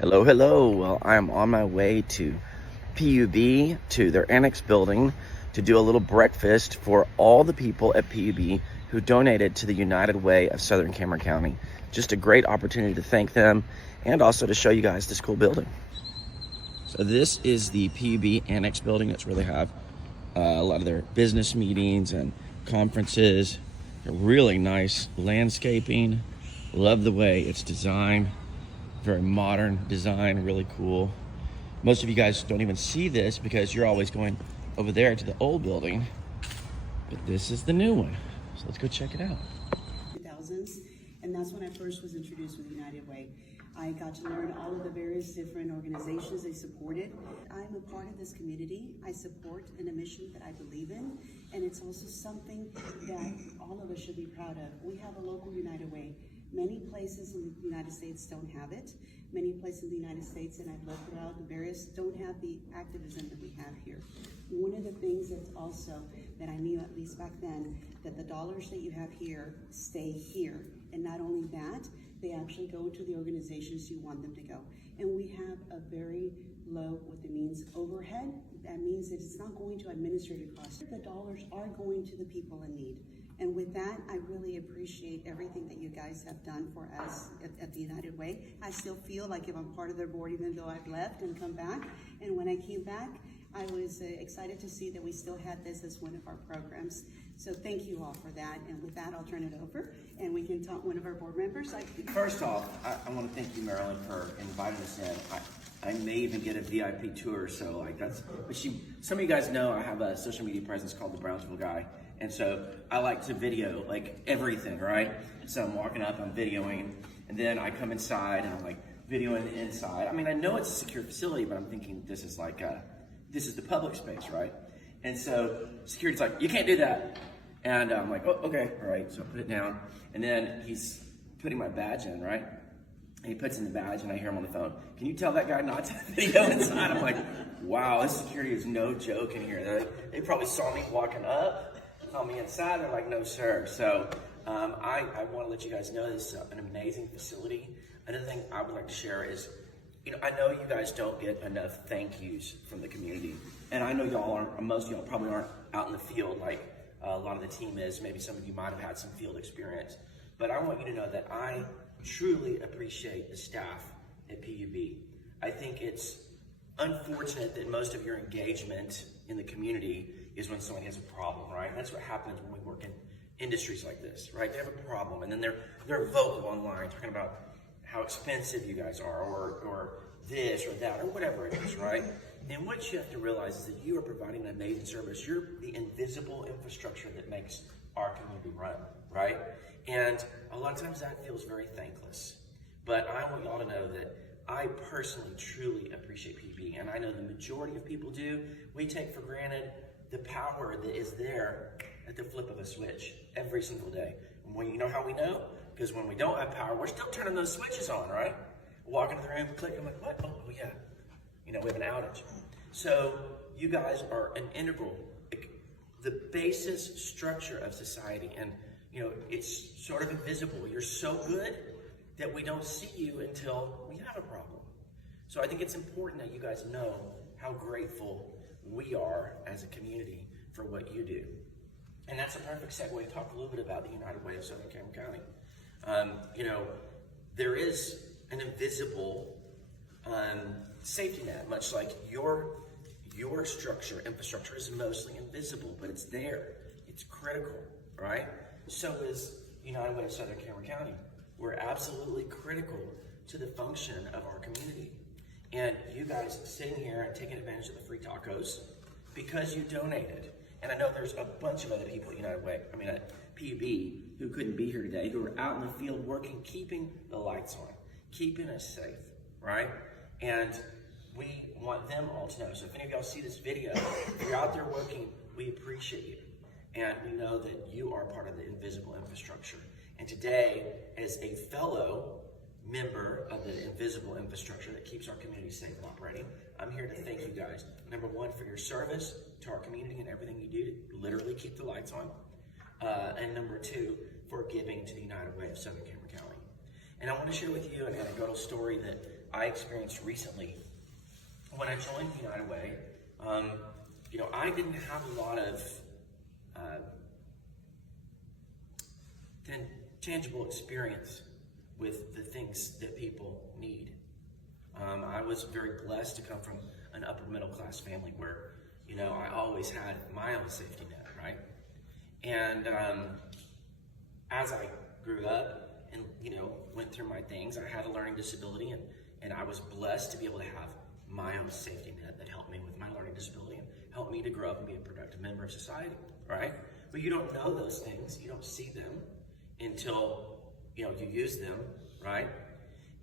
Hello, hello. Well, I am on my way to PUB, to their annex building, to do a little breakfast for all the people at PUB who donated to the United Way of Southern Cameron County. Just a great opportunity to thank them and also to show you guys this cool building. So this is the PUB annex building. That's where they have a lot of their business meetings and conferences. A really nice landscaping. Love the way it's designed. Very modern design, really cool. Most of you guys don't even see this because you're always going over there to the old building, but this is the new one. So let's go check it out. 2000s, and that's when I first was introduced with United Way. I got to learn all of the various different organizations they supported. I'm a part of this community. I support a mission that I believe in, and it's also something that all of us should be proud of. We have a local United Way. Many places in the United States don't have it. Many places in the United States, and I've looked around, the various don't have the activism that we have here. One of the things that's also, that I knew at least back then, that the dollars that you have here stay here. And not only that, they actually go to the organizations you want them to go. And we have a very low, what it means, overhead. That means that it's not going to administrative costs. The dollars are going to the people in need. And with that, I really appreciate everything that you guys have done for us at the United Way. I still feel like if I'm part of their board, even though I've left and come back. And when I came back, I was excited to see that we still had this as one of our programs. So thank you all for that. And with that, I'll turn it over and we can talk one of our board members. First off, I want to thank you, Marilyn, for inviting us in. I may even get a VIP tour, so like that's, but some of you guys know I have a social media presence called the Brownsville Guy. And so I like to video like everything, right? So I'm walking up, I'm videoing, and then I come inside and I'm like videoing the inside. I mean, I know it's a secure facility, but I'm thinking this is like, this is the public space, right? And so security's like, you can't do that. And I'm like, oh, okay, all right. So I put it down. And then he's putting my badge in, right? And he puts in the badge and I hear him on the phone. Can you tell that guy not to video inside? I'm like, wow, this security is no joke in here. They probably saw me walking up, saw me inside. They're like, no, sir. So I want to let you guys know this is an amazing facility. Another thing I would like to share is, you know, I know you guys don't get enough thank yous from the community. And I know y'all aren't, most of y'all probably aren't out in the field like a lot of the team is. Maybe some of you might have had some field experience. But I want you to know that I truly appreciate the staff at PUB. I think it's unfortunate that most of your engagement in the community is when someone has a problem, right? That's what happens when we work in industries like this, right? They have a problem and then they're vocal online talking about how expensive you guys are or this or that or whatever it is, right? And what you have to realize is that you are providing an amazing service. You're the invisible infrastructure that makes our community run, right? And a lot of times that feels very thankless. But I want y'all to know that I personally, truly appreciate PUB, and I know the majority of people do. We take for granted the power that is there at the flip of a switch every single day. And when, you know how we know? Because when we don't have power, we're still turning those switches on, right? Walk into the room, click, I'm like, what? Oh, yeah. You know, we have an outage. So you guys are an integral, the basis structure of society. And, you know, it's sort of invisible. You're so good that we don't see you until we have a problem. So I think it's important that you guys know how grateful we are as a community for what you do. And that's a perfect segue to talk a little bit about the United Way of Southern Cameron County. You know, there is an invisible safety net, much like your structure, infrastructure is mostly invisible, but it's there. It's critical, right? So is United Way of Southern Cameron County. We're absolutely critical to the function of our community. And you guys sitting here and taking advantage of the free tacos because you donated. And I know there's a bunch of other people at United Way, at PUB, who couldn't be here today, who are out in the field working, keeping the lights on, keeping us safe, right? And we want them all to know. So if any of y'all see this video, if you're out there working, we appreciate you. And we know that you are part of the invisible infrastructure. And today, as a fellow member of the invisible infrastructure that keeps our community safe and operating, I'm here to thank you guys. Number one, for your service to our community and everything you do to literally keep the lights on. And number two, for giving to the United Way of Southern Cameron County. And I want to share with you an anecdotal story that I experienced recently. When I joined United Way, I didn't have a lot of tangible experience with the things that people need. I was very blessed to come from an upper middle class family where, I always had my own safety net, right? And as I grew up and, went through my things, I had a learning disability, and I was blessed to be able to have my own safety net that helped me with my learning disability and helped me to grow up and be a productive member of society, right? But you don't know those things, you don't see them until, you use them, right?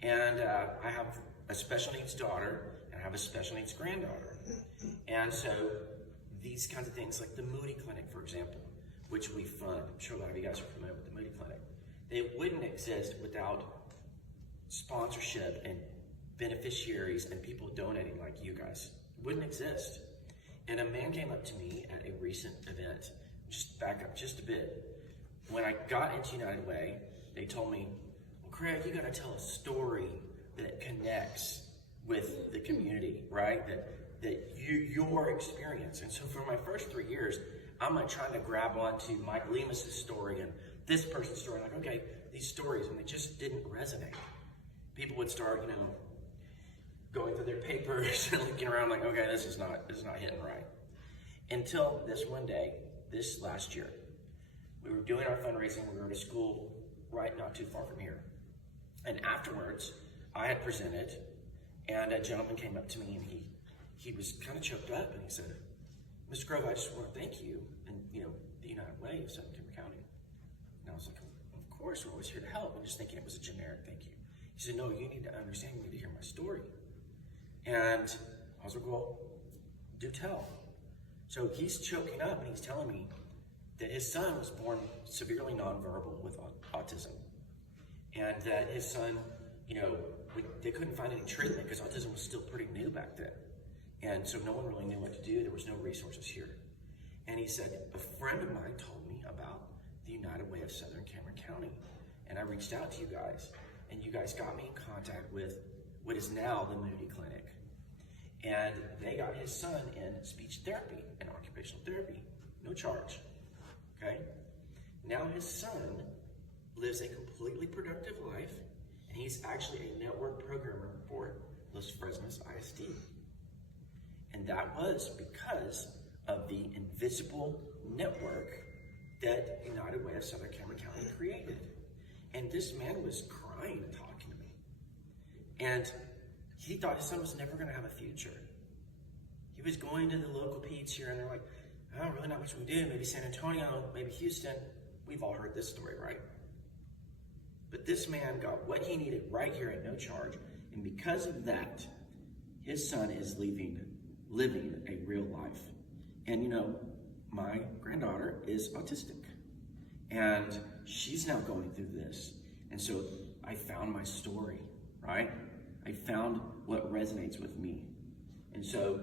And I have a special needs daughter, and I have a special needs granddaughter. And so these kinds of things, like the Moody Clinic, for example, which we fund, I'm sure a lot of you guys are familiar with the Moody Clinic, they wouldn't exist without sponsorship and beneficiaries and people donating like you guys. It wouldn't exist. And a man came up to me at a recent event, just back up just a bit. When I got into United Way, they told me, well, Craig, you gotta tell a story that connects with the community, right? That your experience. And so for my first 3 years, I'm like trying to grab onto Mike Lemus's story and this person's story. Like, okay, these stories, and they just didn't resonate. People would start, going through their papers and looking around like, okay, this is not hitting right. Until this one day, this last year, we were doing our fundraising. We were at a school right not too far from here. And afterwards, I had presented, and a gentleman came up to me, and he was kind of choked up, and he said, Mr. Grove, I just want to thank you and, the United Way of Southern Gilbert County. And I was like, of course, we're always here to help. I'm just thinking it was a generic thank you. He said, no, you need to understand, you need to hear my story. And I was like, well, do tell. So he's choking up, and he's telling me that his son was born severely nonverbal with autism. And that his son, they couldn't find any treatment because autism was still pretty new back then. And so no one really knew what to do. There was no resources here. And he said, a friend of mine told me about the United Way of Southern Cameron County. And I reached out to you guys, and you guys got me in contact with what is now the Moody Clinic. And they got his son in speech therapy and occupational therapy, no charge, okay? Now his son lives a completely productive life, and he's actually a network programmer for Los Fresnos ISD. And that was because of the invisible network that United Way of Southern Cameron County created. And this man was crying and talking to me. And he thought his son was never going to have a future. He was going to the local Pete's here, and they're like, oh, really not much we do. Maybe San Antonio, maybe Houston. We've all heard this story, right? But this man got what he needed right here at no charge. And because of that, his son is living a real life. And my granddaughter is autistic. And she's now going through this. And so I found my story, right? I found what resonates with me. And so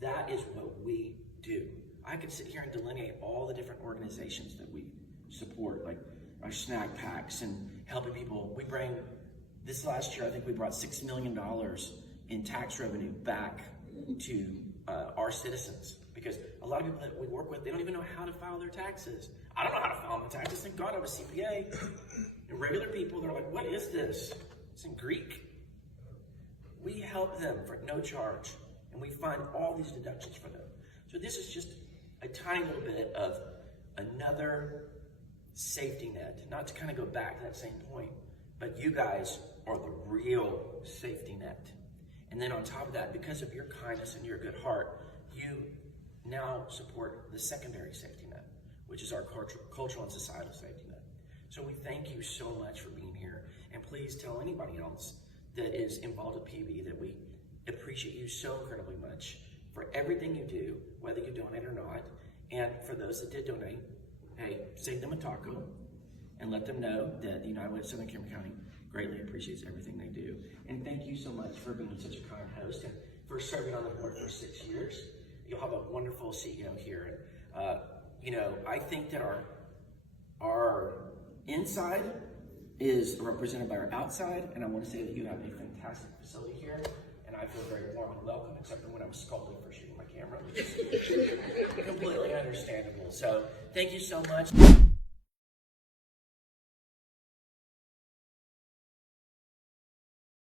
that is what we do. I could sit here and delineate all the different organizations that we support, like our snack packs and helping people. This last year, I think we brought $6 million in tax revenue back to our citizens. Because a lot of people that we work with, they don't even know how to file their taxes. I don't know how to file my taxes. Thank God I'm a CPA. And regular people, they're like, what is this? It's in Greek. We help them for no charge, and we find all these deductions for them. So this is just a tiny little bit of another safety net, not to kind of go back to that same point, but you guys are the real safety net. And then on top of that, because of your kindness and your good heart, you now support the secondary safety net, which is our cultural and societal safety net. So we thank you so much for being here, and please tell anybody else that is involved with PB that we appreciate you so incredibly much for everything you do, whether you donate or not. And for those that did donate, hey, save them a taco and let them know that the United Way of Southern Cameron County greatly appreciates everything they do. And thank you so much for being such a kind host and for serving on the board for 6 years. You'll have a wonderful CEO here. And, I think that our inside is represented by our outside, and I want to say that you have a fantastic facility here, and I feel very warm and welcome, except for when I was scolded for shooting my camera, which is completely understandable. So thank you so much.